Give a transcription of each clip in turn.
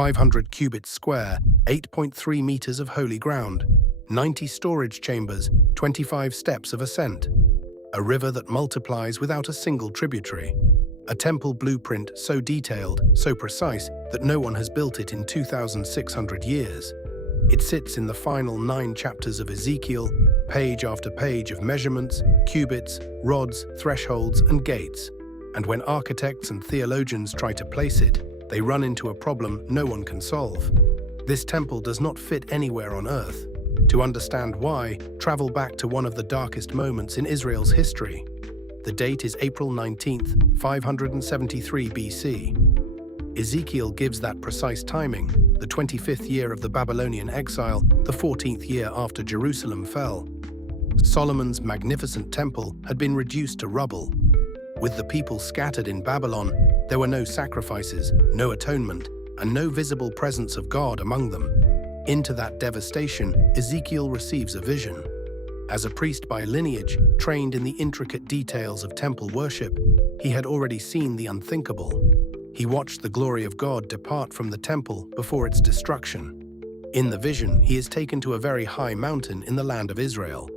500 cubits square, 8.3 meters of holy ground, 90 storage chambers, 25 steps of ascent. A river that multiplies without a single tributary. A temple blueprint so detailed, so precise, that no one has built it in 2,600 years. It sits in the final 9 chapters of Ezekiel, page after page of measurements, cubits, rods, thresholds, and gates. And when architects and theologians try to place it, they run into a problem no one can solve. This temple does not fit anywhere on earth. To understand why, travel back to one of the darkest moments in Israel's history. The date is April 19th, 573 BC. Ezekiel gives that precise timing, the 25th year of the Babylonian exile, the 14th year after Jerusalem fell. Solomon's magnificent temple had been reduced to rubble. With the people scattered in Babylon, there were no sacrifices, no atonement, and no visible presence of God among them. Into that devastation, Ezekiel receives a vision. As a priest by lineage, trained in the intricate details of temple worship, he had already seen the unthinkable. He watched the glory of God depart from the temple before its destruction. In the vision, he is taken to a very high mountain in the land of Israel.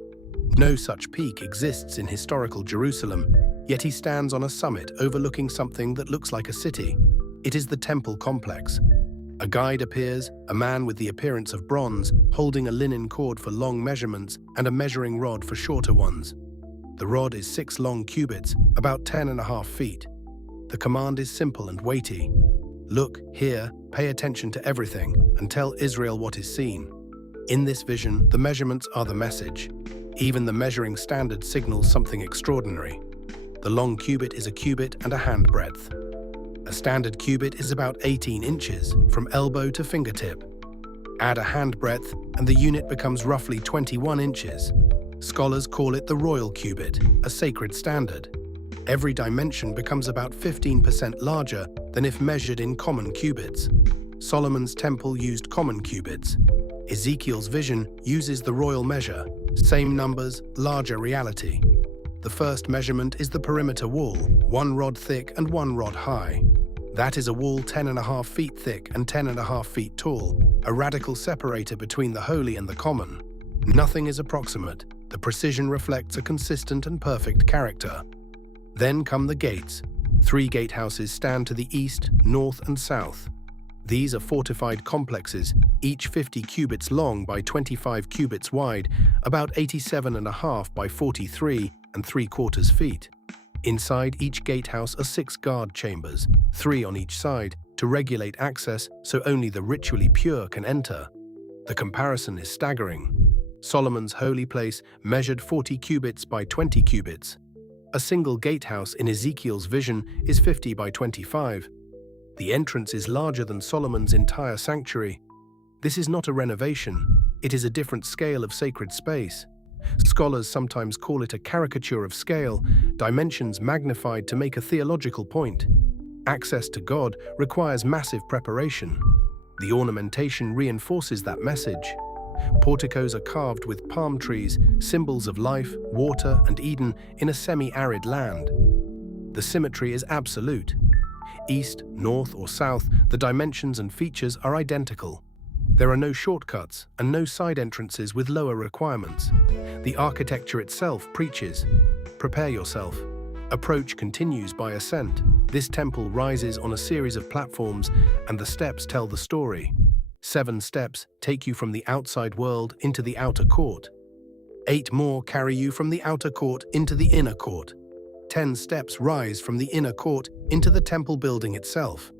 No such peak exists in historical Jerusalem, yet he stands on a summit overlooking something that looks like a city. It is the temple complex. A guide appears, a man with the appearance of bronze, holding a linen cord for long measurements and a measuring rod for shorter ones. The rod is 6 long cubits, about 10.5 feet. The command is simple and weighty. Look, hear, pay attention to everything, and tell Israel what is seen. In this vision, the measurements are the message. Even the measuring standard signals something extraordinary. The long cubit is a cubit and a handbreadth. A standard cubit is about 18 inches, from elbow to fingertip. Add a handbreadth, and the unit becomes roughly 21 inches. Scholars call it the royal cubit, a sacred standard. Every dimension becomes about 15% larger than if measured in common cubits. Solomon's temple used common cubits. Ezekiel's vision uses the royal measure, same numbers, larger reality. The first measurement is the perimeter wall, 1 rod thick and 1 rod high. That is a wall 10.5 feet thick and 10.5 feet tall, a radical separator between the holy and the common. Nothing is approximate. The precision reflects a consistent and perfect character. Then come the gates. 3 gatehouses stand to the east, north, and south. These are fortified complexes, each 50 cubits long by 25 cubits wide, about 87.5 by 43.75 feet. Inside each gatehouse are 6 guard chambers, 3 on each side, to regulate access so only the ritually pure can enter. The comparison is staggering. Solomon's holy place measured 40 cubits by 20 cubits. A single gatehouse in Ezekiel's vision is 50 by 25. The entrance is larger than Solomon's entire sanctuary. This is not a renovation. It is a different scale of sacred space. Scholars sometimes call it a caricature of scale, dimensions magnified to make a theological point. Access to God requires massive preparation. The ornamentation reinforces that message. Porticos are carved with palm trees, symbols of life, water, and Eden in a semi-arid land. The symmetry is absolute. East, north, or south, the dimensions and features are identical. There are no shortcuts and no side entrances with lower requirements. The architecture itself preaches, prepare yourself. Approach continues by ascent. This temple rises on a series of platforms, and the steps tell the story. 7 steps take you from the outside world into the outer court. 8 more carry you from the outer court into the inner court. 10 steps rise from the inner court into the temple building itself.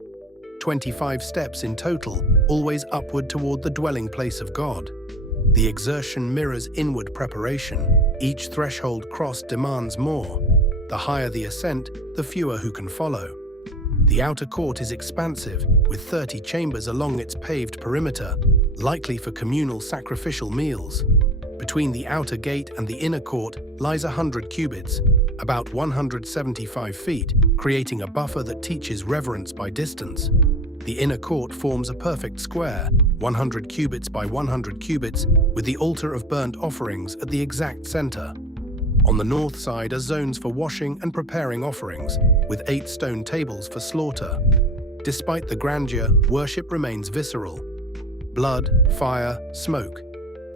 25 steps in total, always upward toward the dwelling place of God. The exertion mirrors inward preparation. Each threshold crossed demands more. The higher the ascent, the fewer who can follow. The outer court is expansive, with 30 chambers along its paved perimeter, likely for communal sacrificial meals. Between the outer gate and the inner court lies 100 cubits, about 175 feet, creating a buffer that teaches reverence by distance. The inner court forms a perfect square, 100 cubits by 100 cubits, with the altar of burnt offerings at the exact center. On the north side are zones for washing and preparing offerings, with 8 stone tables for slaughter. Despite the grandeur, worship remains visceral. Blood, fire, smoke.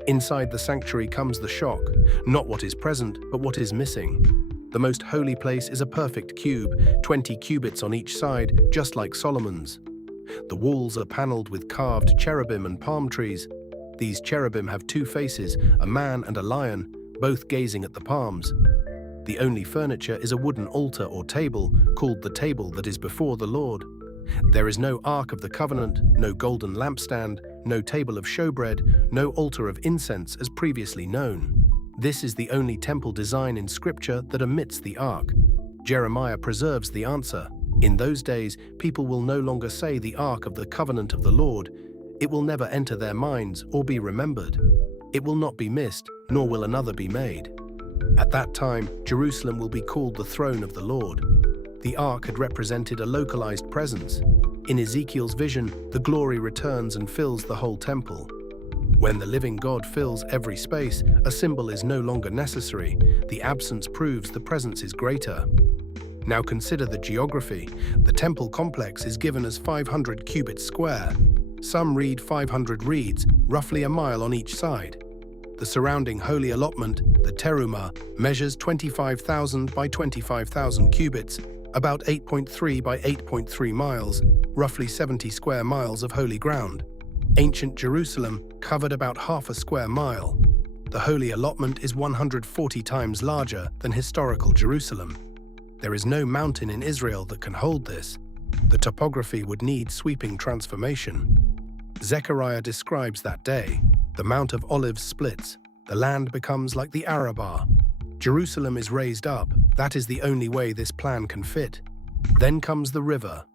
Inside the sanctuary comes the shock, not what is present, but what is missing. The most holy place is a perfect cube, 20 cubits on each side, just like Solomon's. The walls are paneled with carved cherubim and palm trees. These cherubim have two faces, a man and a lion, both gazing at the palms. The only furniture is a wooden altar or table, called the table that is before the Lord. There is no Ark of the Covenant, no golden lampstand, no table of showbread, no altar of incense as previously known. This is the only temple design in Scripture that omits the Ark. Jeremiah preserves the answer. In those days, people will no longer say the Ark of the Covenant of the Lord. It will never enter their minds or be remembered. It will not be missed, nor will another be made. At that time, Jerusalem will be called the throne of the Lord. The Ark had represented a localized presence. In Ezekiel's vision, the glory returns and fills the whole temple. When the living God fills every space, a symbol is no longer necessary. The absence proves the presence is greater. Now consider the geography. The temple complex is given as 500 cubits square. Some read 500 reeds, roughly a mile on each side. The surrounding holy allotment, the Terumah, measures 25,000 by 25,000 cubits, about 8.3 by 8.3 miles, roughly 70 square miles of holy ground. Ancient Jerusalem covered about half a square mile. The holy allotment is 140 times larger than historical Jerusalem. There is no mountain in Israel that can hold this. The topography would need sweeping transformation. Zechariah describes that day. The Mount of Olives splits. The land becomes like the Arabah. Jerusalem is raised up. That is the only way this plan can fit. Then comes the river.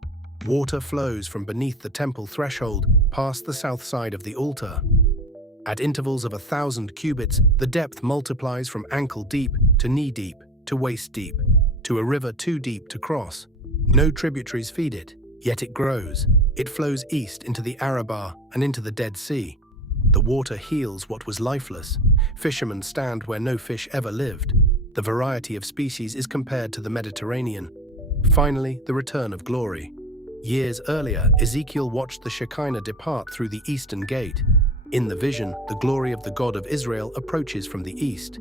Water flows from beneath the temple threshold past the south side of the altar. At intervals of 1,000 cubits, the depth multiplies from ankle deep to knee deep to waist deep, to a river too deep to cross. No tributaries feed it, yet it grows. It flows east into the Arabah and into the Dead Sea. The water heals what was lifeless. Fishermen stand where no fish ever lived. The variety of species is compared to the Mediterranean. Finally, the return of glory. Years earlier, Ezekiel watched the Shekinah depart through the eastern gate. In the vision, the glory of the God of Israel approaches from the east.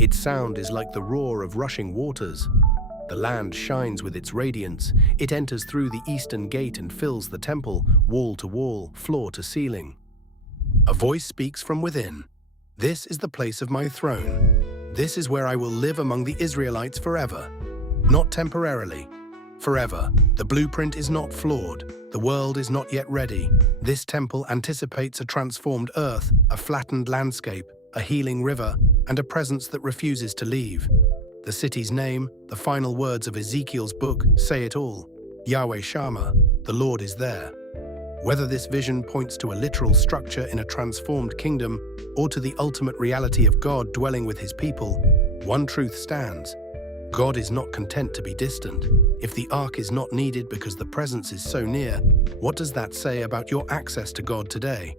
Its sound is like the roar of rushing waters. The land shines with its radiance. It enters through the eastern gate and fills the temple, wall to wall, floor to ceiling. A voice speaks from within. This is the place of my throne. This is where I will live among the Israelites forever. Not temporarily. Forever. The blueprint is not flawed. The world is not yet ready. This temple anticipates a transformed earth, a flattened landscape, a healing river, and a presence that refuses to leave. The city's name, the final words of Ezekiel's book, say it all. Yahweh Shama, the Lord is there. Whether this vision points to a literal structure in a transformed kingdom or to the ultimate reality of God dwelling with his people, one truth stands. God is not content to be distant. If the ark is not needed because the presence is so near, what does that say about your access to God today?